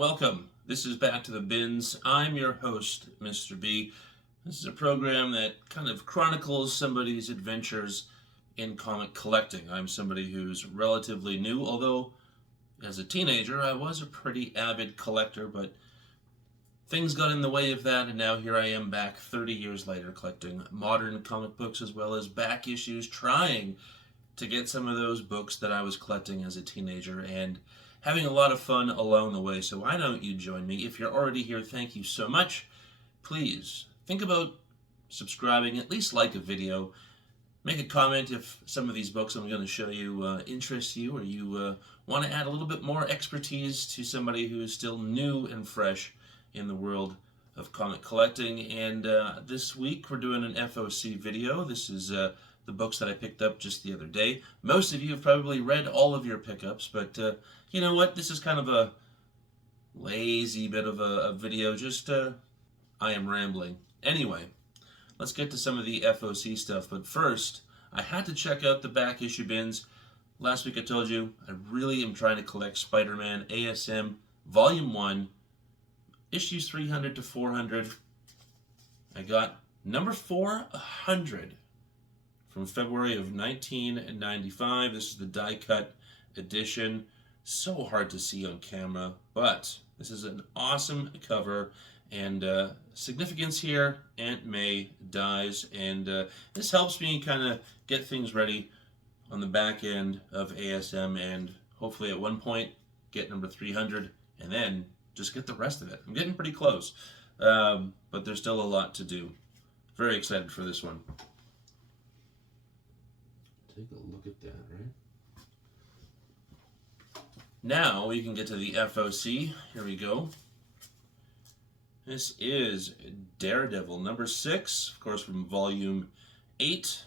Welcome. This is Back to the Bins. I'm your host, Mr. B. This is a program that kind of chronicles somebody's adventures in comic collecting. I'm somebody who's relatively new, although as a teenager I was a pretty avid collector, but things got in the way of that, and now here I am back 30 years later collecting modern comic books as well as back issues, trying to get some of those books that I was collecting as a teenager and having a lot of fun along the way. So why don't you join me? If you're already here, thank you so much. Please think about subscribing, at least like a video. Make a comment if some of these books I'm going to show you interest you, or you want to add a little bit more expertise to somebody who is still new and fresh in the world of comic collecting. And this week we're doing an FOC video. This is the books that I picked up just the other day. Most of you have probably read all of your pickups, but you know what? This is kind of a lazy bit of a video. Just I am rambling. Anyway, let's get to some of the FOC stuff. But first, I had to check out the back issue bins. Last week I told you I really am trying to collect Spider-Man ASM Volume 1, issues 300 to 400. I got number 400 from February of 1995. This is the die-cut edition. So hard to see on camera, but this is an awesome cover. And significance here, Aunt May dies, and this helps me kind of get things ready on the back end of ASM, and hopefully at one point get number 300, and then just get the rest of it. I'm getting pretty close, but there's still a lot to do. Very excited for this one. Take a look at that, right? Now we can get to the FOC. Here we go. This is Daredevil, number 6, of course, from Volume 8.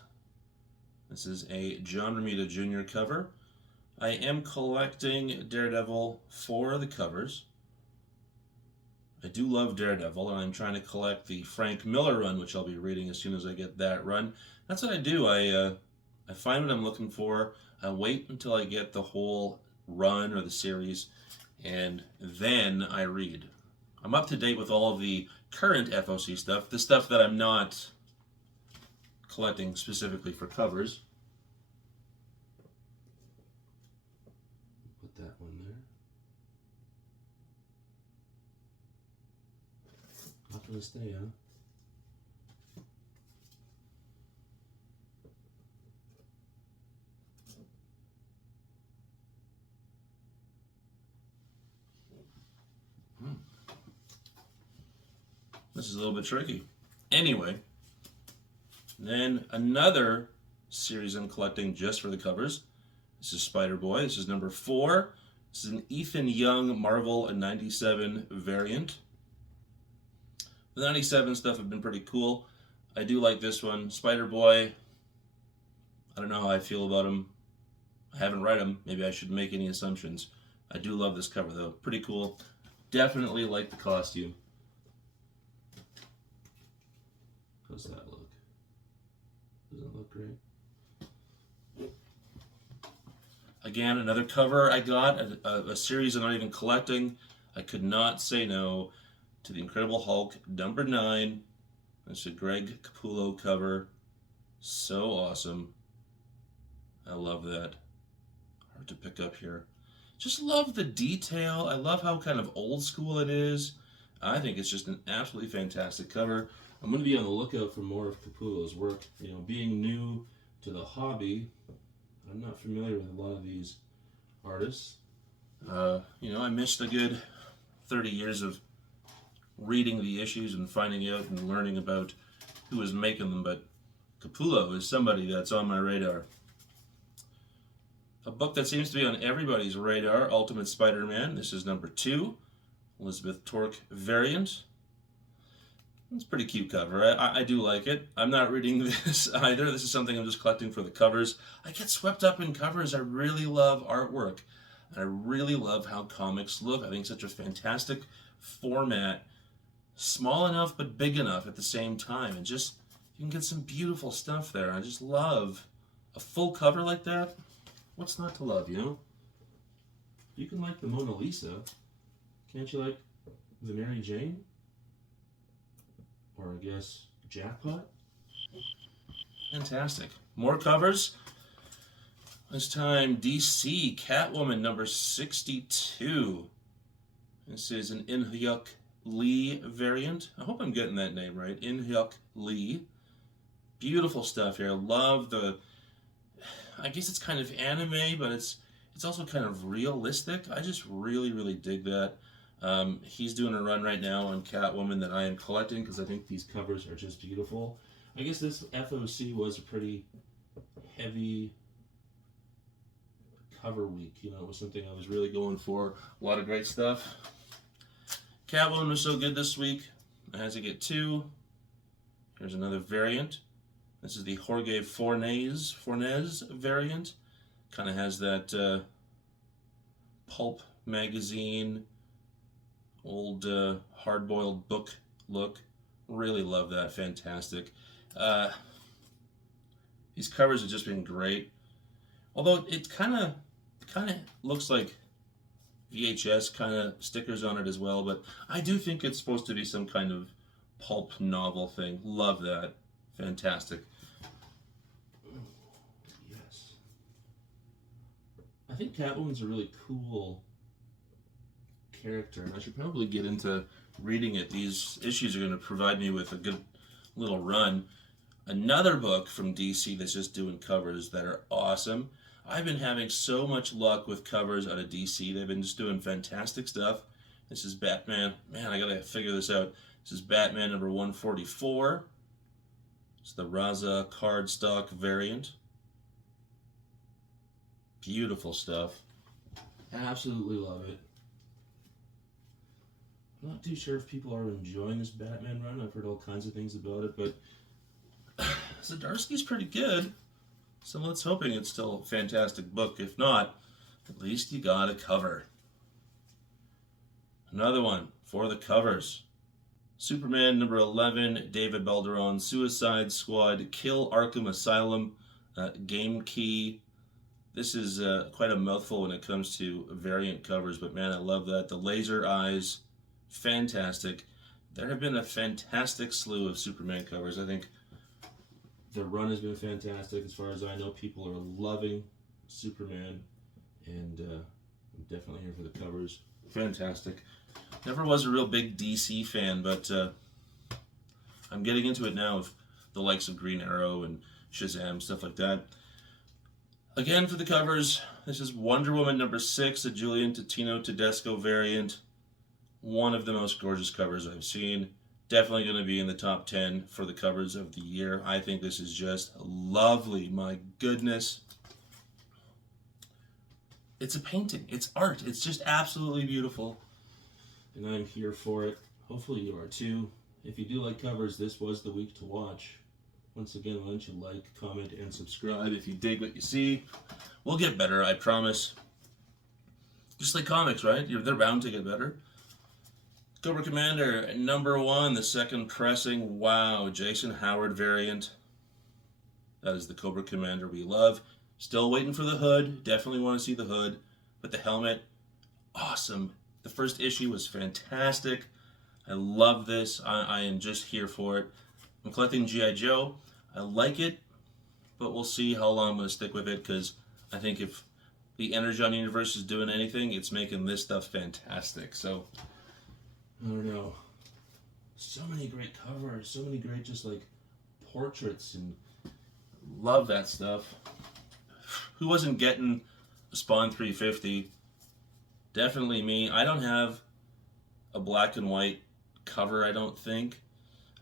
This is a John Romita Jr. cover. I am collecting Daredevil for the covers. I do love Daredevil, and I'm trying to collect the Frank Miller run, which I'll be reading as soon as I get that run. That's what I do. I find what I'm looking for. I wait until I get the whole run or the series, and then I read. I'm up to date with all of the current FOC stuff, the stuff that I'm not collecting specifically for covers. Put that one there. Not gonna stay, huh? This is a little bit tricky. Anyway, then another series I'm collecting just for the covers. This is Spider-Boy. This is number 4. This is an Ethan Young Marvel 97 variant. The 97 stuff have been pretty cool. I do like this one. Spider-Boy, I don't know how I feel about him. I haven't read him. Maybe I shouldn't make any assumptions. I do love this cover though. Pretty cool. Definitely like the costume. How's that look? Doesn't look great. Again, another cover I got, a series I'm not even collecting. I could not say no to the Incredible Hulk number 9. It's a Greg Capullo cover. So awesome. I love that. Hard to pick up here. Just love the detail. I love how kind of old school it is. I think it's just an absolutely fantastic cover. I'm going to be on the lookout for more of Capullo's work. You know, being new to the hobby, I'm not familiar with a lot of these artists. You know, I missed a good 30 years of reading the issues and finding out and learning about who was making them, but Capullo is somebody that's on my radar. A book that seems to be on everybody's radar, Ultimate Spider-Man. This is number 2, Elizabeth Torque variant. It's a pretty cute cover. I do like it. I'm not reading this either. This is something I'm just collecting for the covers. I get swept up in covers. I really love artwork. I really love how comics look. I think it's such a fantastic format. Small enough but big enough at the same time. And just, you can get some beautiful stuff there. I just love a full cover like that. What's not to love, you know? You can like the Mona Lisa. Can't you like the Mary Jane? Or I guess Jackpot? Fantastic. More covers. This time DC Catwoman number 62. This is an In-hyuk Lee variant. I hope I'm getting that name right. In-hyuk Lee. Beautiful stuff here. Love the, I guess it's kind of anime, but it's also kind of realistic. I just really dig that. He's doing a run right now on Catwoman that I am collecting because I think these covers are just beautiful. I guess this FOC was a pretty heavy cover week. You know, it was something I was really going for. A lot of great stuff. Catwoman was so good this week. I had to get two. Here's another variant. This is the Jorge Fornes variant. Kind of has that pulp magazine, old hard-boiled book look. Really love that. Fantastic. These covers have just been great. Although it kind of looks like VHS kind of stickers on it as well, but I do think it's supposed to be some kind of pulp novel thing. Love that. Fantastic. Yes. I think Catwoman's a really cool character, and I should probably get into reading it. These issues are going to provide me with a good little run. Another book from DC that's just doing covers that are awesome. I've been having so much luck with covers out of DC. They've been just doing fantastic stuff. This is Batman. Man, I gotta figure this out. This is Batman number 144. It's the Raza cardstock variant. Beautiful stuff. Absolutely love it. I'm not too sure if people are enjoying this Batman run. I've heard all kinds of things about it, but Zdarsky's pretty good. So let's hoping it's still a fantastic book. If not, at least you got a cover. Another one for the covers. Superman number 11, David Balderon, Suicide Squad, Kill Arkham Asylum, Game Key. This is quite a mouthful when it comes to variant covers, but man, I love that. The laser eyes, fantastic. There have been a fantastic slew of Superman covers. I think the run has been fantastic. As far as I know, people are loving Superman, and I'm definitely here for the covers. Fantastic. Never was a real big DC fan, but I'm getting into it now with the likes of Green Arrow and Shazam, stuff like that. Again, for the covers, this is Wonder Woman number 6, a Julian Totino Tedesco variant. One of the most gorgeous covers I've seen. Definitely going to be in the top 10 for the covers of the year. I think this is just lovely. My goodness. It's a painting. It's art. It's just absolutely beautiful. And I'm here for it. Hopefully you are too. If you do like covers, this was the week to watch. Once again, why don't you like, comment, and subscribe if you dig what you see. We'll get better, I promise. Just like comics, right? They're bound to get better. Cobra Commander number 1, the second pressing. Wow, Jason Howard variant. That is the Cobra Commander we love. Still waiting for the hood. Definitely want to see the hood. But the helmet, awesome. The first issue was fantastic. I love this. I am just here for it. I'm collecting G.I. Joe. I like it, but we'll see how long I'm going to stick with it, because I think if the Energon universe is doing anything, it's making this stuff fantastic. So I don't know. So many great covers, so many great just like portraits, and love that stuff. Who wasn't getting a Spawn 350? Definitely me. I don't have a black and white cover, I don't think.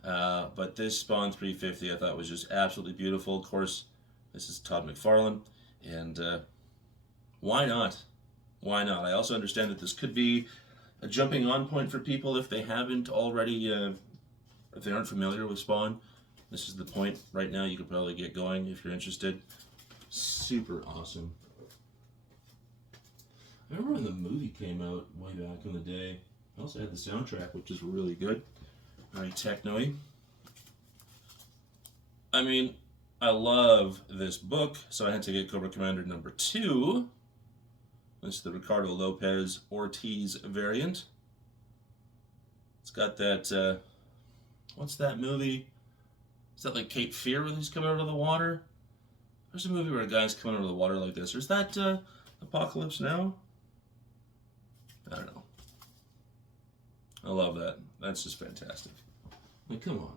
But this Spawn 350 I thought was just absolutely beautiful. Of course, this is Todd McFarlane, and why not? Why not? I also understand that this could be a jumping on point for people if they haven't already, if they aren't familiar with Spawn. This is the point right now. You could probably get going if you're interested. Super awesome. I remember when the movie came out way back in the day. I also had the soundtrack, which is really good. Very techno-y. I mean, I love this book, so I had to get Cobra Commander number 2. This is the Ricardo Lopez Ortiz variant. It's got that, what's that movie? Is that like Cape Fear when he's coming out of the water? There's a movie where a guy's coming out of the water like this. Or is that Apocalypse Now? I don't know. I love that. That's just fantastic. I mean, come on.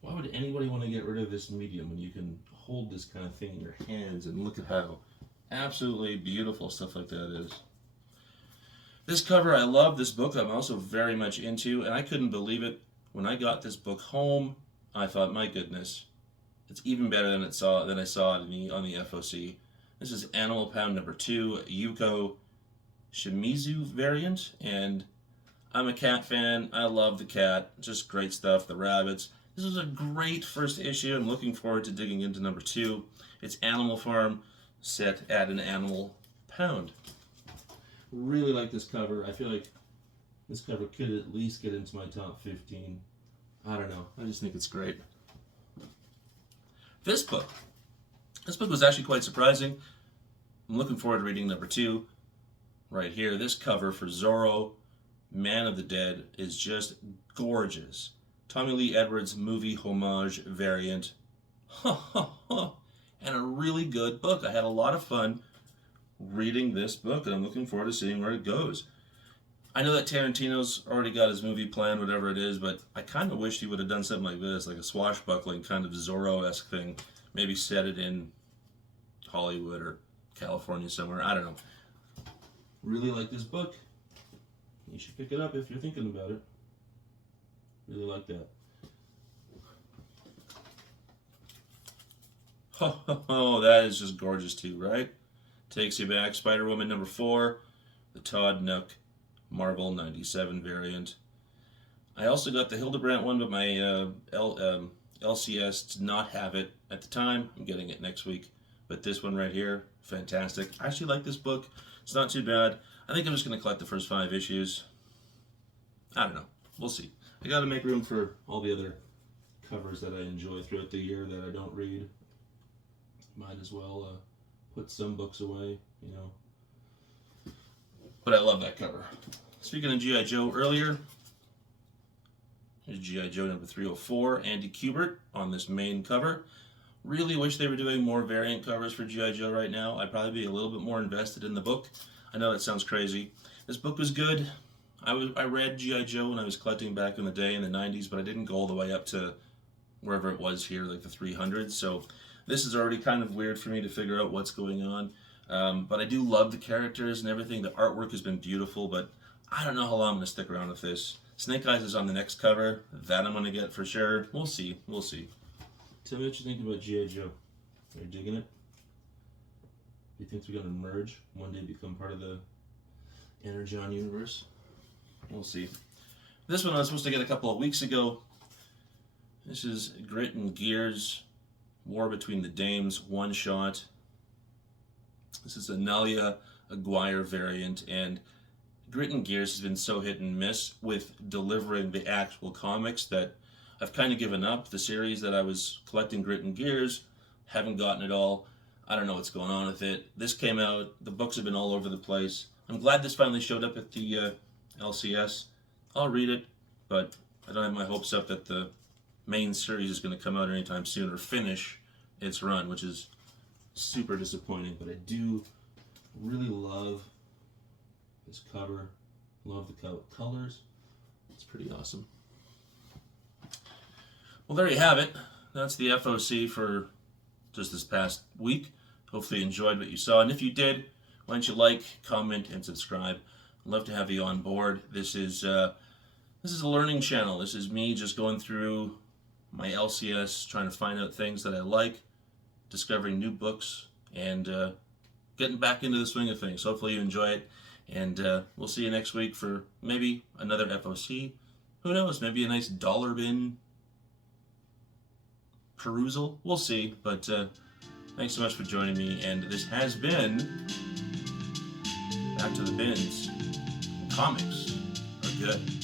Why would anybody want to get rid of this medium when you can hold this kind of thing in your hands and look at how absolutely beautiful stuff like that is? This cover, I love. This book I'm also very much into, and I couldn't believe it. When I got this book home, I thought, my goodness, it's even better than I saw it on the FOC. This is Animal Pound number 2, Yuko Shimizu variant, and I'm a cat fan. I love the cat. Just great stuff. The rabbits. This was a great first issue. I'm looking forward to digging into number 2. It's Animal Farm set at an animal pound. Really like this cover. I feel like this cover could at least get into my top 15. I don't know. I just think it's great. This book was actually quite surprising. I'm looking forward to reading number 2. Right here, this cover for Zorro, Man of the Dead, is just gorgeous. Tommy Lee Edwards movie homage variant. And a really good book. I had a lot of fun reading this book, and I'm looking forward to seeing where it goes. I know that Tarantino's already got his movie planned, whatever it is, but I kind of wish he would have done something like this, like a swashbuckling kind of Zorro-esque thing. Maybe set it in Hollywood or California somewhere. I don't know. Really like this book. You should pick it up if you're thinking about it. Really like that. Oh, that is just gorgeous too, right? Takes you back. Spider-Woman number 4, the Todd Nook Marvel 97 variant. I also got the Hildebrandt one, but my LCS did not have it at the time. I'm getting it next week. But this one right here, fantastic. I actually like this book. It's not too bad. I think I'm just going to collect the first 5 issues. I don't know. We'll see. I got to make room for all the other covers that I enjoy throughout the year that I don't read. Might as well put some books away, you know. But I love that cover. Speaking of G.I. Joe earlier, here's G.I. Joe number 304, Andy Kubert on this main cover. Really wish they were doing more variant covers for G.I. Joe right now. I'd probably be a little bit more invested in the book. I know that sounds crazy. This book was good. I read G.I. Joe when I was collecting back in the day in the 90s, but I didn't go all the way up to wherever it was here, like the 300s. So this is already kind of weird for me to figure out what's going on. But I do love the characters and everything. The artwork has been beautiful, but I don't know how long I'm going to stick around with this. Snake Eyes is on the next cover. That I'm going to get for sure. We'll see. We'll see. Tell me what you think about G.I. Joe. Are you digging it? Do you think they're going to merge? One day become part of the Energon universe? We'll see. This one I was supposed to get a couple of weeks ago. This is Grit and Gears, War Between the Dames, one shot. This is a Nalia Aguirre variant, and Grit and Gears has been so hit and miss with delivering the actual comics that I've kind of given up. The series that I was collecting, Grit and Gears, haven't gotten it all. I don't know what's going on with it. This came out. The books have been all over the place. I'm glad this finally showed up at the LCS. I'll read it, but I don't have my hopes up that the main series is going to come out anytime soon or finish its run, which is super disappointing. But I do really love this cover. Love the colors. It's pretty awesome. Well, there you have it. That's the FOC for just this past week. Hopefully you enjoyed what you saw. And if you did, why don't you like, comment, and subscribe. I'd love to have you on board. This is a learning channel. This is me just going through my LCS, trying to find out things that I like, discovering new books, and getting back into the swing of things. Hopefully you enjoy it. And we'll see you next week for maybe another FOC. Who knows? Maybe a nice dollar bin perusal. We'll see. But thanks so much for joining me. And this has been Back to the Bins. Comics are good.